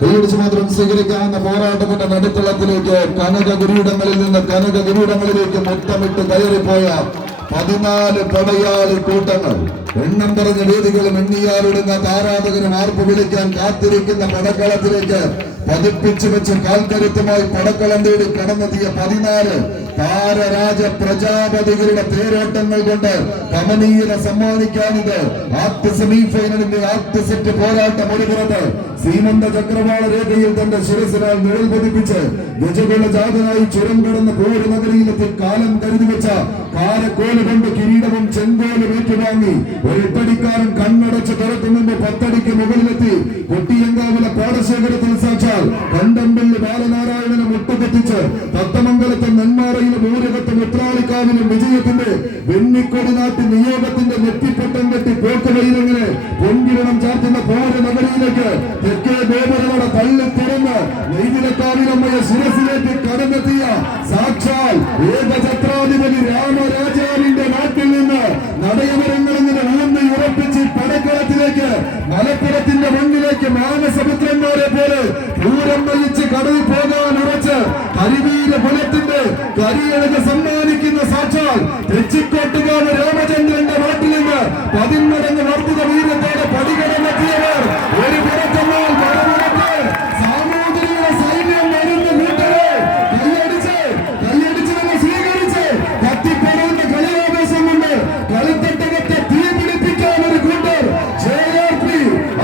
കൈയടിച്ച് മാത്രം സ്വീകരിക്കാവുന്ന പോരാട്ടത്തിന്റെ നടുത്തളത്തിലേക്ക് കനകഗിരീടങ്ങളിൽ നിന്ന് കനകഗിരീടങ്ങളിലേക്ക് മുത്തമിട്ട് കയറിപ്പോയ 14 പടയാളി കൂട്ടങ്ങൾ, എണ്ണം പറഞ്ഞ വേദികളും എണ്ണിയാറിടുന്ന ആരാധകരും ആർപ്പ് വിളിക്കാൻ കാത്തിരിക്കുന്ന പടക്കളത്തിലേക്ക് പതിപ്പിച്ചു വെച്ച് കാൽക്കരുത്തുമായി പടക്കളം തേടി കടന്നെത്തിയ 14 താരരാജ പ്രജാപതികളുടെ തേരോട്ടങ്ങൾ കൊണ്ട് കമനീയത സമ്മാനിക്കാനിത് ആദ്യ സെമിഫൈനലിന്റെ ആദ്യ സെറ്റ് പോരാട്ടം ഒരുപുറത്ത് സീമന്ത ചക്രവാള രേഖയിൽ തന്റെ ശിരസിനാൽ നിഴൽ പതിപ്പിച്ച് ഗജകുല ജാതനായി ചുരം കടന്ന് കോട് നഗരിയിലെത്തി കാലം കരുതി വെച്ച കാരക്കോല് കൊണ്ട് കിരീടവും ചെങ്കോലും ഏറ്റുവാങ്ങി ഒരെട്ടടിക്കാരൻ കണ്ണടച്ച് തുറക്കുന്നുണ്ട് 10 അടിക്ക് മുകളിലെത്തി കൊട്ടിയങ്കാവിലെ പാടശേഖരത്തിൽ സാക്ഷാൽ കണ്ടമ്പള്ളി ബാലനാരായണനെ മുട്ടുകെട്ടിച്ച് തത്തമംഗലത്തെ നെന്മാറയിലും ഊരകത്തും ഉത്രാളിക്കാവിലും വിജയത്തിന്റെ വെണ്ണിക്കൊടി നാട്ടി നിയോഗത്തിന്റെ നെറ്റിപ്പട്ടം കെട്ടി പോക്കുവയിലെങ്ങനെ പൊൻകിരണം ചാർത്തുന്ന പോര നഗരിയിലേക്ക് തെക്കേ ഗോപുരമട തള്ളി തുറന്ന് നെയ്തിലക്കാവിലമ്മയെ ശിരസിലേക്ക് കടന്നെത്തിയ സാക്ഷാൽ ഏകഛത്രാധിപതി രാമരാജാവിന്റെ നാട്ടിൽ നിന്ന് നടയമരങ്ങളിങ്ങനെ ഊന്നി ഉറപ്പിച്ച് പടക്കളത്തിലേക്ക് മലപ്പുറത്തിന്റെ മണ്ണിലേക്ക് മാനസപുത്രന്മാരെ പോലെ പൂരം വഹിച്ച് കടയിൽ പോകാൻ ഉറച്ച് കരിവീര ഫലത്തിന്റെ കരിയഴക സമ്മാനിക്കുന്ന സാക്ഷാൽ തെച്ചിക്കോട്ടുകാവ് രാമചന്ദ്രന്റെ നാട്ടിൽ നിന്ന് 10 മടങ്ങ് വർദ്ധിത വീരത്തോടെ പടികടന്നെത്തിയവർ ഒരു പുറത്തെന്നാൽ മറുപുറത്ത് സാമൂതിരിയുടെ സൈന്യം വരുന്ന കൂട്ടരെ കൈയടിച്ച് തന്നെ സ്വീകരിച്ച് കത്തിപ്പറയുന്ന കളിയാവേശം കൊണ്ട് കളിത്തട്ടകത്തെ തീ പിടിപ്പിക്കാൻ ഒരു കൂട്ടർ JRP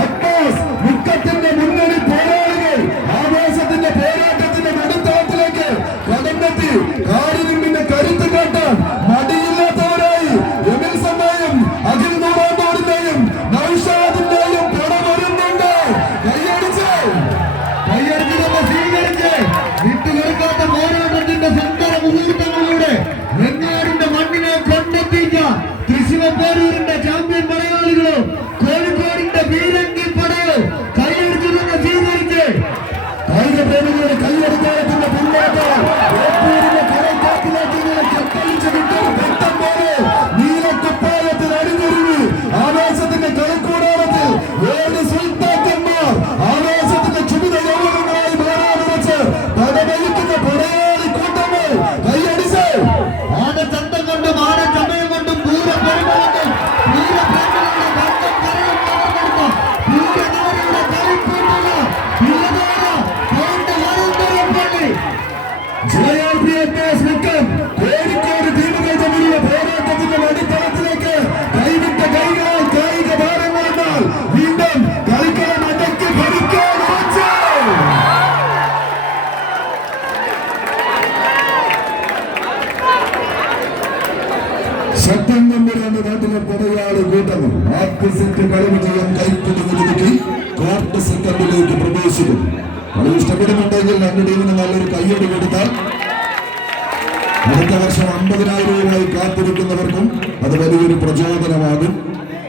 അബ്ബാസ് മുക്കത്തിന്റെ മുന്നണി പോരാളികൾ ആവേശത്തിന്റെ പോരാട്ടത്തിന്റെ നടുത്തളത്തിലേക്ക് കടന്നെത്തി കാരിനിമ്പിന്റെ കരുത്ത് കാട്ടാൻ മടിയില്ലാത്തവരായി എമിൽ സമ്മയും അഖിൽ നൂറാന്തോടിന്റെയും നൗഷാദിന്റെയും പടം വരുന്നുണ്ട്. കൈയടിച്ച് തന്നെ സ്വീകരിച്ച് വിട്ടുകൊടുക്കാത്ത പോരാട്ടത്തിന്റെ സുന്ദര മുഹൂർത്തങ്ങളിലൂടെ വെങ്ങാടിന്റെ മണ്ണിനെ കൊണ്ടെത്തിച്ച തൃശ്ശൂർ പേരൂരിന്റെ ചാമ്പ്യൻ മലയാളികളോ കോഴിക്കോടിന്റെ വീരങ്കി പടയോ കൈയടിച്ചു തന്നെ സ്വീകരിച്ച് കായിക പ്രേമികളുടെ കൈയടിക്കാലത്തിന്റെ പിന്നോട്ട് നീലക്കുപ്പായത്തിൽ അടിഞ്ഞൊരുങ്ങി ആവേശത്തിന്റെ കളിക്കൂടാരത്തിൽ ഏഴ് സുൽത്താക്കന്മാർ ആവേശത്തിന്റെ ക്ഷുഭിത യൗവനങ്ങളായി മാറാനുവച്ച് പടവലിക്കുന്ന പടയാളി കൂട്ടങ്ങൾ കൈയടിച്ച് ആനച്ചന്തം കൊണ്ടും ആനച്ചമയം കൊണ്ടും പൂരപ്പെരുമ കൊണ്ടും പൂരപ്രേമികളുടെ ബന്ധം കരയും പൂരനാരിയുടെ കളിക്കൂട്ടുക കോഴിക്കോട് ടീമുകൾ തമ്മിലുള്ള പോരാട്ടത്തിന്റെ അടിത്തളത്തിലേക്ക് കൈവിട്ട കൈകളാൽ കായിക ഭാരങ്ങളെന്നാൽ വീണ്ടും കളിക്കളം അടക്കി ഭരിക്കാൻ ശബ്ദം നമ്പരാണ് നാട്ടിലെ പടയാളി കൂട്ടങ്ങൾ ആദ്യ സെറ്റ് കളി വിജയം കൈപ്പിടിക്ക് ക്വാർട്ടർ സെക്കൻഡിലേക്ക് പ്രവേശിക്കുന്നു. കളി ഇഷ്ടപ്പെടുന്നുണ്ടെങ്കിൽ രണ്ട് ടീമിന് നല്ലൊരു കയ്യടി കൊടുത്താൽ അടുത്ത വർഷം 50,000 രൂപയായി കാത്തിരിക്കുന്നവർക്കും അത് വലിയൊരു പ്രചോദനമാകും.